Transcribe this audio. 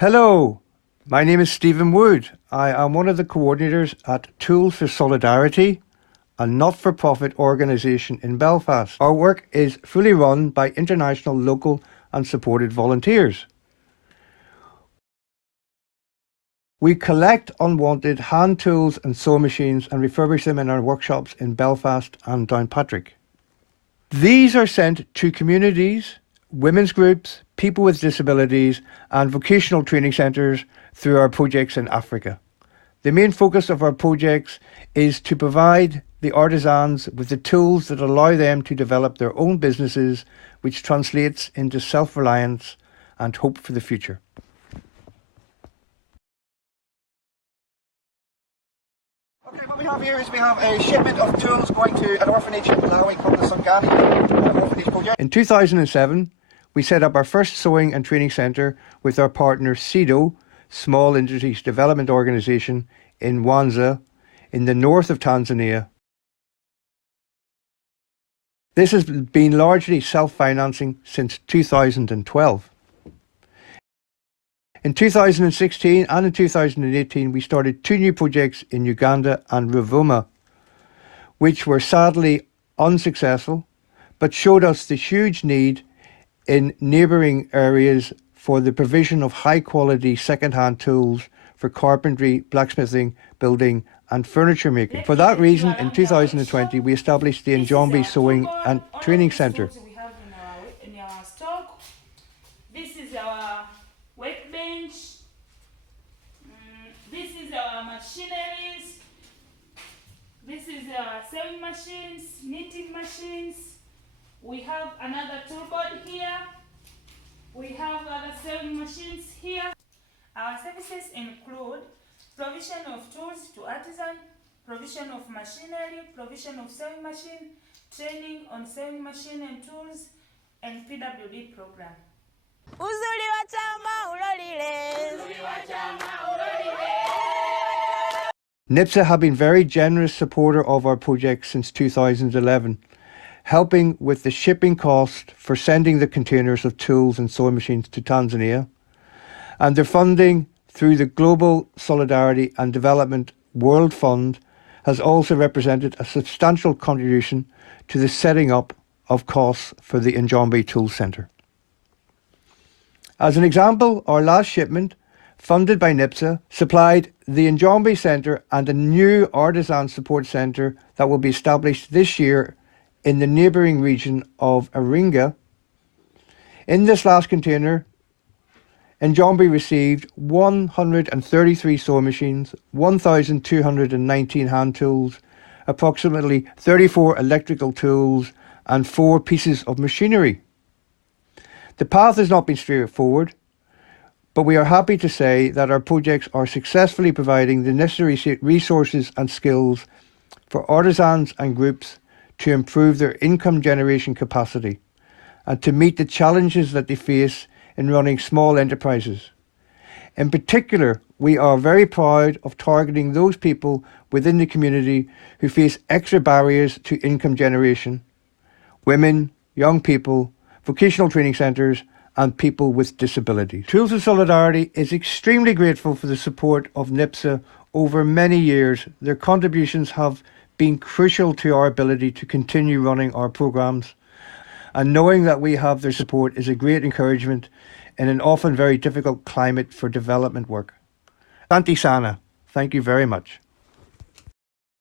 Hello, my name is Stephen Wood. I am one of the coordinators at Tools for Solidarity, a not-for-profit organisation in Belfast. Our work is fully run by international, local and supported volunteers. We collect unwanted hand tools and sewing machines and refurbish them in our workshops in Belfast and Downpatrick. These are sent to communities, women's groups, people with disabilities and vocational training centres through our projects in Africa. The main focus of our projects is to provide the artisans with the tools that allow them to develop their own businesses, which translates into self-reliance and hope for the future. Okay, what we have here is we have a shipment of tools going to an orphanage in Malawi called the Songani Orphanage Project. In 2007, we set up our first sewing and training centre with our partner SIDO, Small Industries Development Organisation, in Mwanza, in the north of Tanzania. This has been largely self-financing since 2012. In 2016 and in 2018, we started two new projects in Uganda and Ruvuma, which were sadly unsuccessful, but showed us the huge need in neighbouring areas for the provision of high-quality second-hand tools for carpentry, blacksmithing, building and furniture making. For that reason, in 2020, we established the Njombe Sewing and Training Centre. We have in our stock. This is our workbench. This is our machineries. This is our sewing machines, knitting machines. We have another toolboard here. We have other sewing machines here. Our services include provision of tools to artisans, provision of machinery, provision of sewing machine, training on sewing machine and tools, and PWD program. NIPSA have been very generous supporter of our project since 2011, helping with the shipping cost for sending the containers of tools and sewing machines to Tanzania, and their funding through the Global Solidarity and Development World Fund has also represented a substantial contribution to the setting up of costs for the Njombe Tool Centre. As an example, our last shipment, funded by NIPSA, supplied the Njombe Centre and a new artisan support centre that will be established this year in the neighbouring region of Iringa. In this last container, Njombe received 133 sewing machines, 1,219 hand tools, approximately 34 electrical tools and 4 pieces of machinery. The path has not been straightforward, but we are happy to say that our projects are successfully providing the necessary resources and skills for artisans and groups to improve their income generation capacity and to meet the challenges that they face in running small enterprises. In particular, we are very proud of targeting those people within the community who face extra barriers to income generation: women, young people, vocational training centres and people with disabilities. Tools of Solidarity is extremely grateful for the support of NIPSA over many years. Their contributions have been crucial to our ability to continue running our programmes, and knowing that we have their support is a great encouragement in an often very difficult climate for development work. Asante sana. Thank you very much.